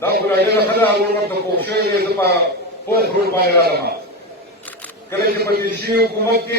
da kulaje na kada ruwan ta ko shi ne zuba ko ruwan bayan rama kale ke pati shi hukumat ke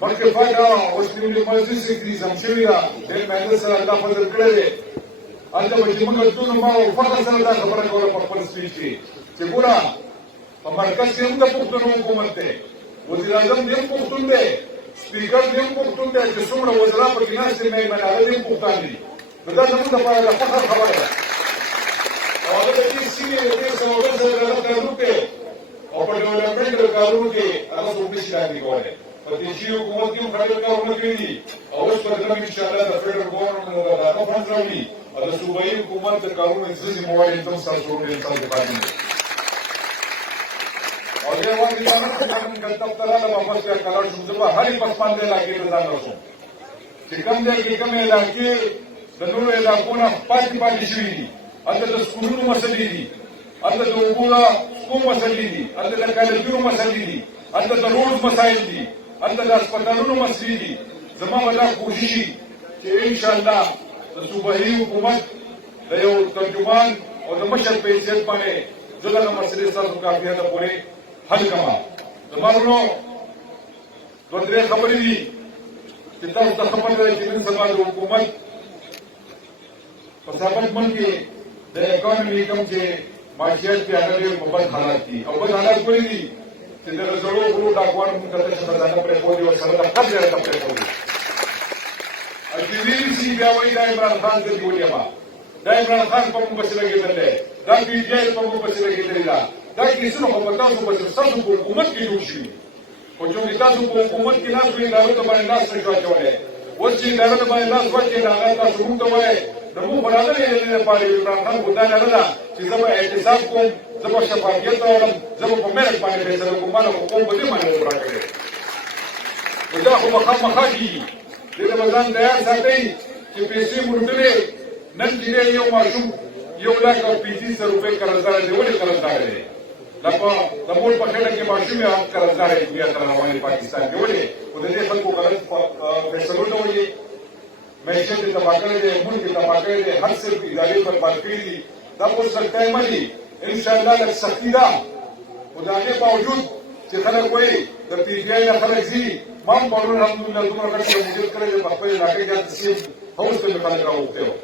مخکې فاټه اوس نیولې مجلس اکتیزم شوي ده ډېر محنت سره الله فضل کړی دی هلته به چې موږ ځو نو ما فخر سره دا خبره کوله په خپل سپیچ کې چې ګوره په مرکز کې هم د پښتنو حکومت دی وزیر اعظم دې هم پښتون دی سپیکر دې هم پښتون دی چې څومره وزرا پکې ناست دي مېلمانه هغه دې هم پښتانه دي نو دا زموږ دپاره د فخر خبره ده او هغه د دې سیمې د دې سماوګر سره د هغه کارونه کوي او په ډیولپمنټ د کارونو کې هغه څوک نشي لاندې کولی په تېر حکومت کې هم خپل کارونه کړي دي او اوس په درم انشاءالله د فیډرل ګورنمنټ د هغه فنډ راوړي او د صوبایي حکومت د کارونو څه ذمهواري هم ستاسو ټول انسان د پاتې دي او بیا وایي دا نه چې موږ دفتر راغلم او بس بیا کلاړ شوم زه به هرې پسمانده علاقې ته ځان رسوم چې کوم ځای کې کومې علاقې د نورو علاقو نه پاتې شوي دي هلته د سکولونو مسلې دي هلته د اوبو د څښو مسلې دي هلته د کالجونو مسلې دي هلته د روډ مسایل دي هلته د هسپتالونو مسلې دي زما به دا کوشش وي چې انشاءالله د صوبایي حکومت د یو ترجمان او د مشر په حیثیت باندې زه دغه مسلې ستاسو کافي حده پورې حل کړم زما ورونو دوه درې خبرې دي چې تاسو ته خبر ده چې نن سبا د حکومت په ثابت ملک کې د اکانومي کوم چې معیشت کې هغه ډېر بد حالات دي او بد حالات کولی دي چې د زړو غرو ډاکوانو موږ ته خزانه پرېښودې او سره د قبض یې راته پرېښودې الجزیرې سي بیا وایي دا عمران خان ته دې ونیمه دا عمران خان په موږ پسې لګېدلی دی دا پي ټي آی په موږ پسې لګېدلې ده دا کیسونه خو په تاسو پسې ستاسو په حکومت کې جوړ شوي خو چونکې تاسو په حکومت کې ناست وئ ادارو ته باندې لاس نشو اچولی اوس چې اداره ته باندې لاس واچوي نو هغه تاسو موږ ته وایئ د موږ په راغلې دې لپاره عمران خان خو دا نه ده چې زه به احتساب کوم زه به شفافیت راوړم زه به په میرټ باندې فیصله کوم ما نه خو قوم به دې باندې عمره کوي نو دا خو مخامخا کېږي دې ته به ځان تیار ساتئ چې پیسې موندلې نن چې دی یو ماشوم 1,35,000 روپۍ قرضدار دی ولې قرضدار دی لکه د مور په خېټه کې ماشوم یې هم قرضدار دی دنیا ته روان دی پاکستان کې ولې خو د دې خلکو غلط فیصلو نه وایي معیشت یې تباه کړی دی ملک یې تباه کړی دی هر څه ادارې برباد کړي دي دا اوس سختۍ مه دي انشاءالله لږ سختي ده خو د هغې باوجود چې خلک وایي د پي ټي آی نه خلک ځي ما هم پرون الحمدلله دومره ګټ یو مدیر کړی دی په خپل علاقې کې هلته سیم هاوس ته مې خلک راوغوښتی وو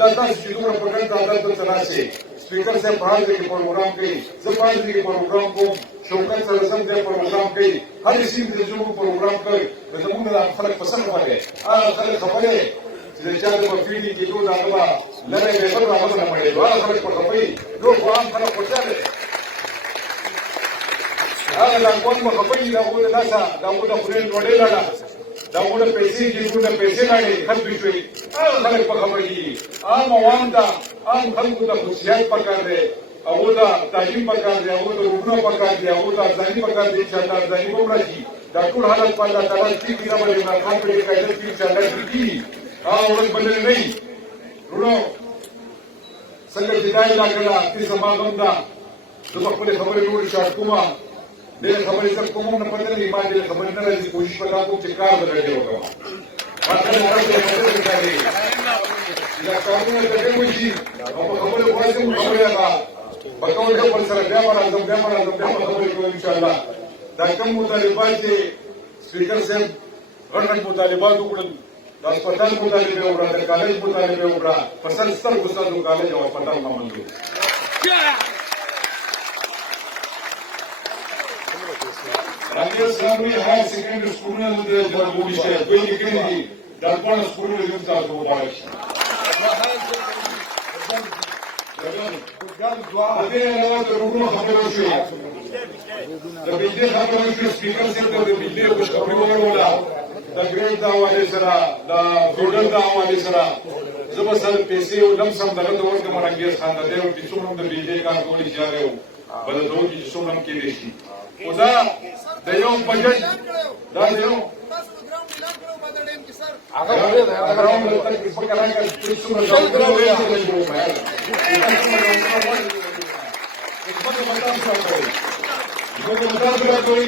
دا تاسو چې دومره په ګڼ تعداد دلته ناست یې سپیکر صاحب په هر ځای کې پروګرام کوي زه په هر ځای کې پروګرام کوم شوکت سره سم ځای پروګرام کوي هرې سیمې ته ځو پروګرام کوي نو زموږ نه خلک په څه خبر دی هغه خلک خبر دی چې د چا د به فیډي کېدو د هغه به لری بېغل به هغه به نه مړېدو هغه خلک په خفه وي نور خو عام خلک خوشحاله دی هغه ډاکوان به خفه وي د هغو د لاسه د هغو د خولې ډوډۍ لاړه د هغو د پیسې جیبو د پیسې لاړې ختمې شوې هغه خلک په خبر کېږي عام عوام ته عام خلکو ته خصوصیات پکار دی هغو ته تعلیم پکار دی هغو ته روغونه پکار دی هغو ته ارزاني پکار دی انشاءالله ارزاني به وړه شي دا ټول حالت په الله تعالی ټیک وي دا به عمران خان په ډېر قاعدت کې انشاءالله ټیک کېږي هغه ورځ بللې نه وي وروڼو څنګه چې دا علاقه ده دې زما غم ده زه به خپلې خبرې نورې شاټ کومه ډېرې خبرې زه کوم هم نه پته لري ما ډېرې خبرې نه راځي کوشش به دا کوم چې کار به ډېر وکړم دا کارونه ته ډېر وشي او په خبرې وایي زموږ خبرې هغه په کول ډول سره بیا به راځم بیا به خبرې کوم انشاءالله دا کوم مطالبات چې سپیکر صاحب غټ غټ مطالبات وکړل د هسپتال مطالبه وکړه د کالج مطالبه وکړه په سر سترګو ستاسو کالج او هسپتال نه منظور راځي اسلامي هایر سیکنډري سکولونه د جوړولو شته دوی لیکلي دي دا ټول سکولونه د تاسو وګورئ دغه نه د روغونو خبرو شوې د بجلی خبرو شوې سپیکر صاحب د بجلی خوشخبري وکړه د ګریډ د حوالې سره د فیوډل د حوالې سره زه به سره پیسې او لمسم دغه ته ورکړم انګریز خان ته دی چې څومره د بجلی کار کولی چې هغه به د دوی چې څومره هم کېدی شي خو دا د یو بجټ دا د یو هغه ګراوند د تک په کاران کې څومره ډول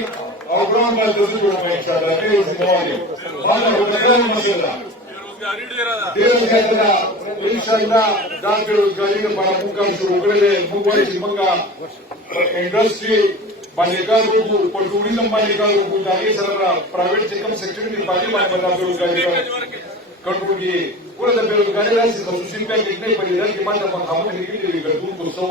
او ګرام باندې د جوړ په انشاءالله دې زموږه باندې ورته مسله بیروزګاری ډیره ده انشاءالله دا بیروزګاری لپاره موږ کار شروع کړل موږ وایو چې موږ انډستری باندې کار وکړو په ټوریزم باندې کار وکړو دا یې سره پرایویټ چې کوم سېکټر دی باندې باندې بیروزګاري کنټرول کړي ورته بیروزګاري راځي خصوصي پیکیج نه پرې راځي باندې په خامو کې دی ګردون کو 100